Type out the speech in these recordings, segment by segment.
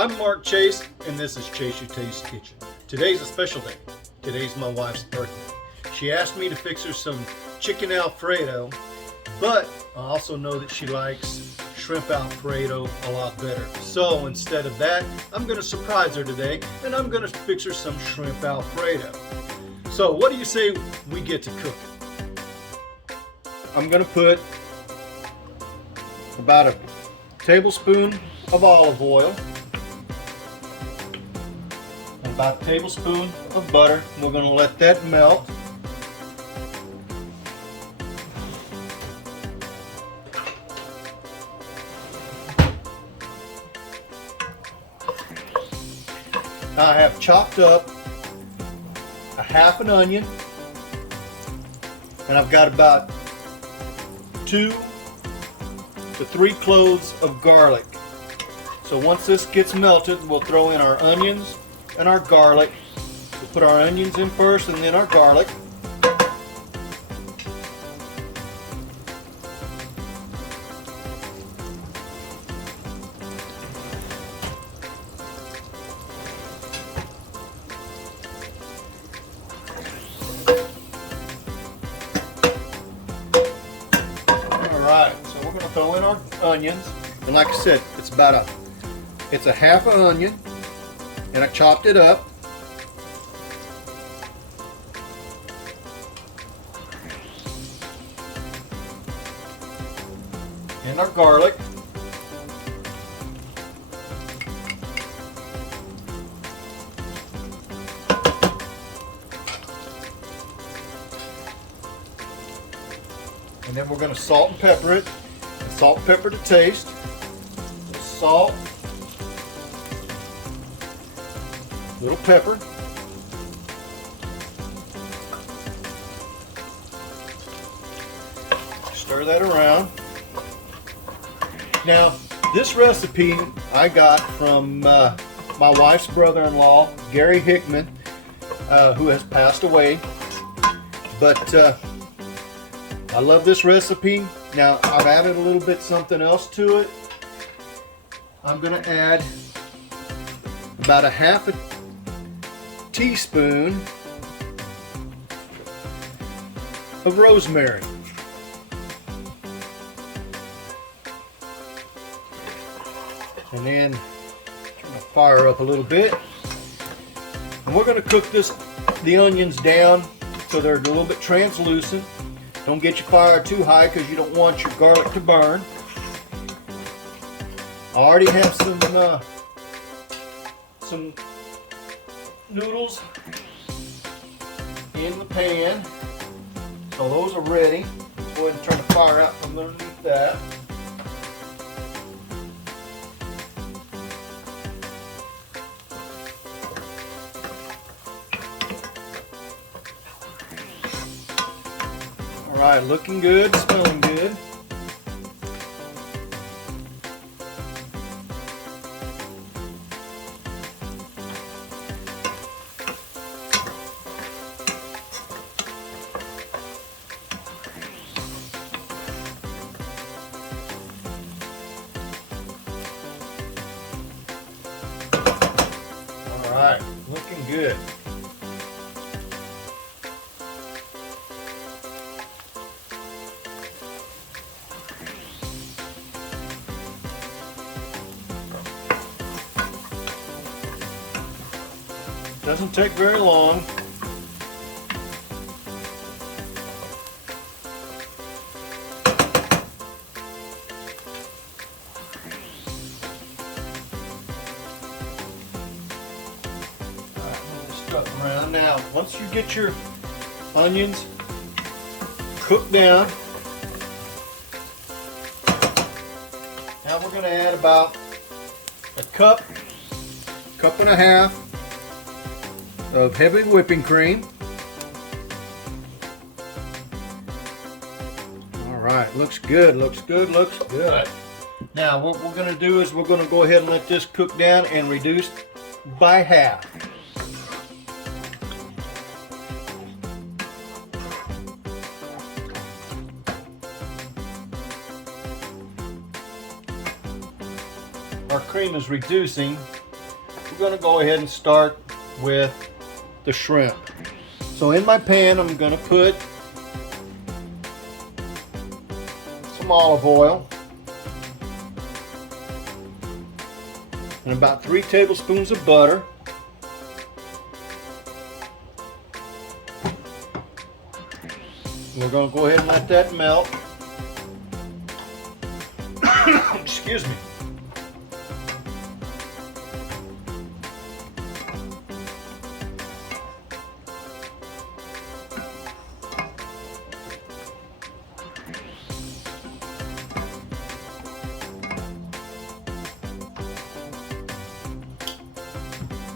I'm Mark Chase, and this is Chase Your Taste Kitchen. Today's a special day. Today's my wife's birthday. She asked me to fix her some chicken Alfredo, but I also know that she likes shrimp Alfredo a lot better. So instead of that, I'm going to surprise her today, and I'm going to fix her some shrimp Alfredo. So what do you say we get to cook it? I'm going to put about a tablespoon of olive oil, and about a tablespoon of butter. We're going to let that melt. I have chopped up a half an onion, and I've got about 2 to 3 cloves of garlic. So once this gets melted, we'll throw in our onions and our garlic. We'll put our onions in first and then our garlic. Alright, so we're going to throw in our onions. And like I said, it's a half an onion, and I chopped it up. And our garlic. And then we're going to salt and pepper it. And salt and pepper to taste. Salt. Little pepper. Stir that around. Now, this recipe I got from my wife's brother-in-law, Gary Hickman, who has passed away. But I love this recipe. Now, I've added a little bit something else to it. I'm going to add about a half a teaspoon of rosemary. And then turn the fire up a little bit. And we're going to cook the onions down so they're a little bit translucent. Don't get your fire too high because you don't want your garlic to burn. I already have some noodles in the pan, so those are ready. Let's go ahead and turn the fire out from underneath that. Alright, looking good, smelling good. Alright, looking good. Doesn't take very long. Stuff around. Now, once you get your onions cooked down, now we're going to add about a cup and a half of heavy whipping cream. Alright, looks good, looks good, looks good. Now what we're going to do is we're going to go ahead and let this cook down and reduce by half. Our cream is reducing, going to go ahead and start with the shrimp. So in my pan, I'm going to put some olive oil and about 3 tablespoons of butter. We're going to go ahead and let that melt. Excuse me.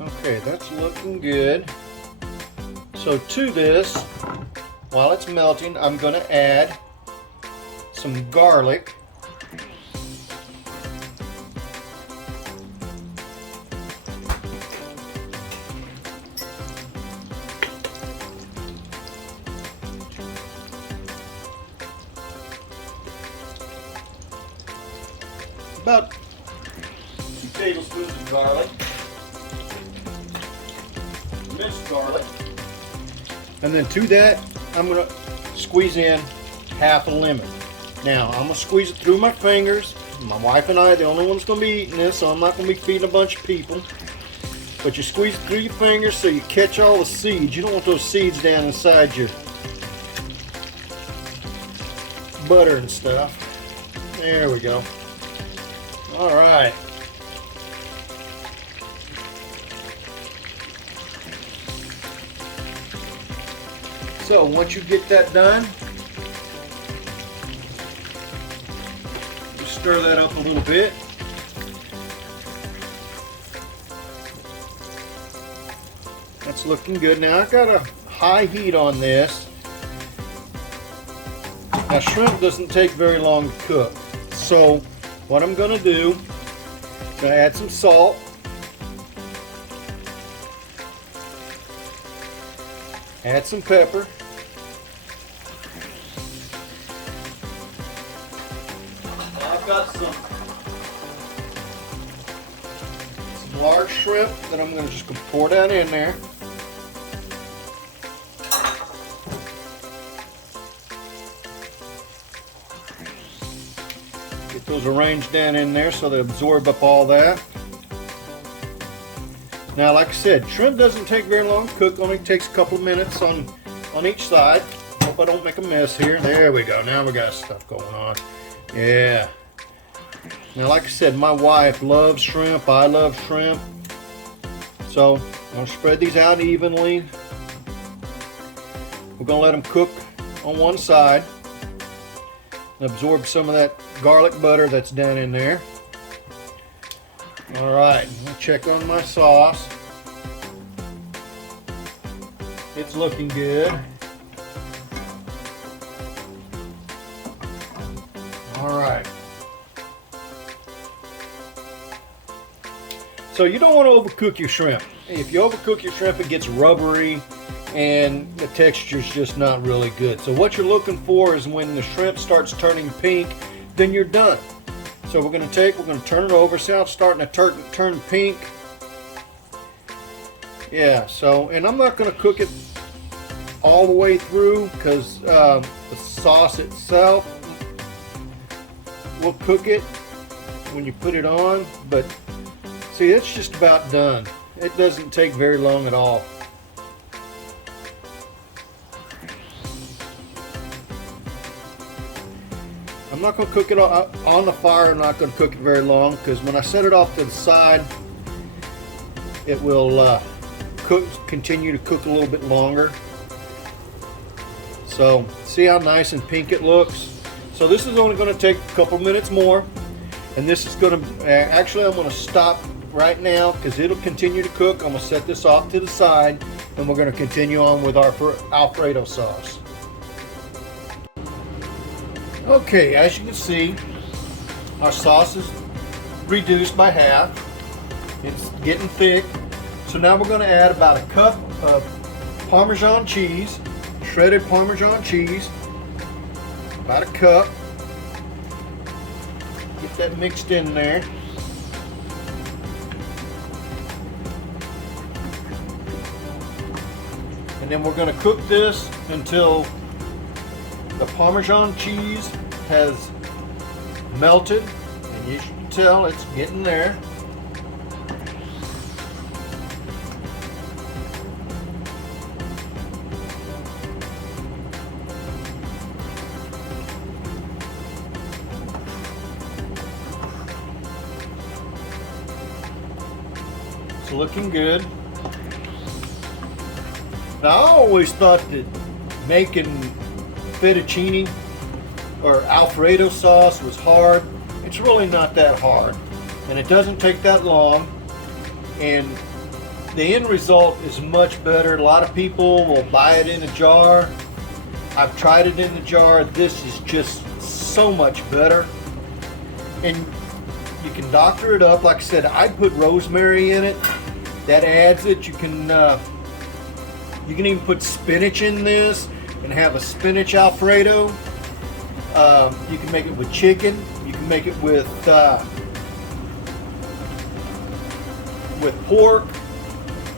Okay, that's looking good. So to this, while it's melting, I'm going to add some garlic. About 2 tablespoons of garlic. Minced garlic. And then to that, I'm going to squeeze in half a lemon. Now, I'm going to squeeze it through my fingers. My wife and I are the only ones going to be eating this, so I'm not going to be feeding a bunch of people. But you squeeze it through your fingers so you catch all the seeds. You don't want those seeds down inside your butter and stuff. There we go. All right. So once you get that done, you stir that up a little bit. That's looking good. Now I've got a high heat on this. Now shrimp doesn't take very long to cook. So what I'm going to do is add some salt. Add some pepper. I've got some large shrimp that I'm going to just pour down in there. Get those arranged down in there so they absorb up all that. Now, like I said, shrimp doesn't take very long to cook. Only takes a couple of minutes on each side. Hope I don't make a mess here. There we go. Now we got stuff going on. Yeah. Now, like I said, my wife loves shrimp. I love shrimp. So I'm going to spread these out evenly. We're going to let them cook on one side and absorb some of that garlic butter that's down in there. All right, I'm going to check on my sauce. It's looking good. All right. So you don't want to overcook your shrimp. If you overcook your shrimp, it gets rubbery and the texture's just not really good. So what you're looking for is when the shrimp starts turning pink, then you're done. So we're going to turn it over. See how it's starting to turn pink? Yeah, so, and I'm not going to cook it all the way through because the sauce itself will cook it when you put it on. But see, it's just about done. It doesn't take very long at all. I'm not going to cook it on the fire. I'm not going to cook it very long because when I set it off to the side, it will continue to cook a little bit longer. So see how nice and pink it looks. So this is only going to take a couple minutes more, and this is going to actually I'm going to stop right now because it'll continue to cook. I'm going to set this off to the side, and we're going to continue on with our Alfredo sauce. Okay, as you can see, our sauce is reduced by half. It's getting thick. So now we're going to add about a cup of Parmesan cheese, shredded Parmesan cheese, about a cup. Get that mixed in there. And then we're going to cook this until the Parmesan cheese has melted. And you can tell it's getting there. It's looking good. Now, I always thought that making fettuccine or Alfredo sauce was hard. It's really not that hard, and it doesn't take that long, and the end result is much better. A lot of people will buy it in a jar. I've tried it in the jar. This is just so much better, and you can doctor it up. Like I said, I put rosemary in it. That adds it. You can even put spinach in this and have a spinach Alfredo. You can make it with chicken. You can make it with pork,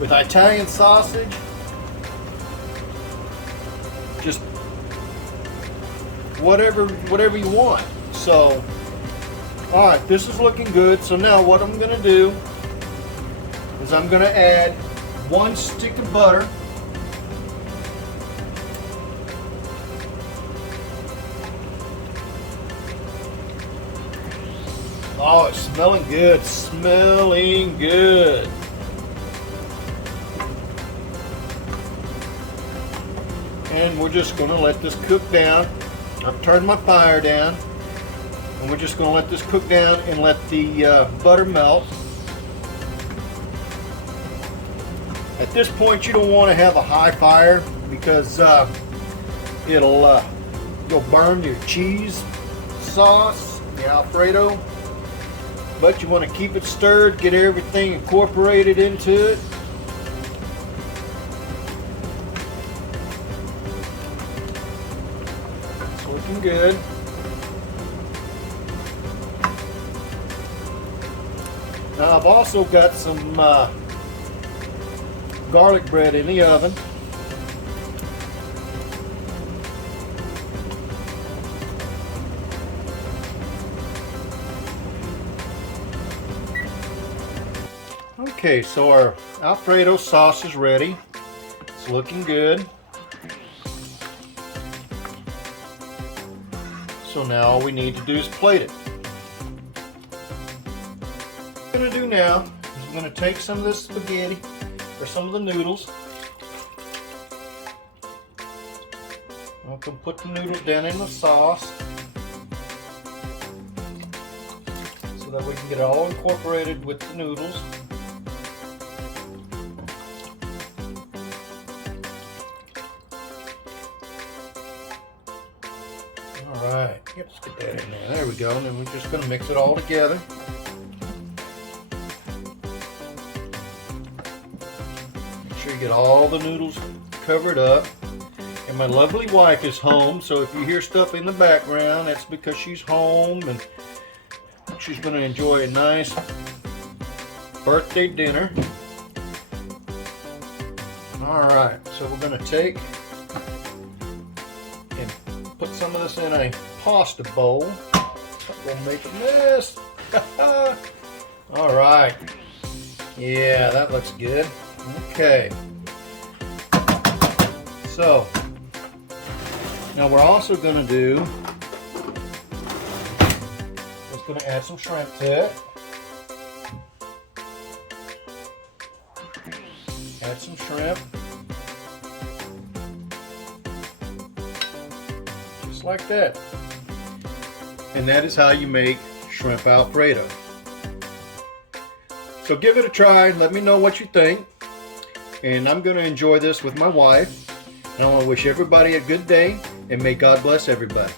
with Italian sausage. Just whatever you want. So, all right, this is looking good. So now what I'm going to do is I'm going to add 1 stick of butter. Oh, it's smelling good, smelling good. And we're just going to let this cook down. I've turned my fire down. And we're just going to let this cook down and let the butter melt. At this point, you don't want to have a high fire because you'll burn your cheese sauce, the Alfredo. But you want to keep it stirred, get everything incorporated into it. It's looking good. Now I've also got some garlic bread in the oven. Okay, so our Alfredo sauce is ready. It's looking good. So now all we need to do is plate it. What I'm going to do now is I'm going to take some of this spaghetti, or some of the noodles. I'm going to put the noodles down in the sauce so that we can get it all incorporated with the noodles. Alright, let's get that in there. There we go. And then we're just going to mix it all together. Make sure you get all the noodles covered up. And my lovely wife is home, so if you hear stuff in the background, that's because she's home and she's going to enjoy a nice birthday dinner. Alright, so we're going to take and put some of this in a pasta bowl. I'm going to make a mess. Alright. Yeah, that looks good. Okay. So, now we're also going to do, is going to add some shrimp to it. Add some shrimp. Just like that. And that is how you make shrimp Alfredo. So give it a try. Let me know what you think. And I'm going to enjoy this with my wife. And I want to wish everybody a good day, and may God bless everybody.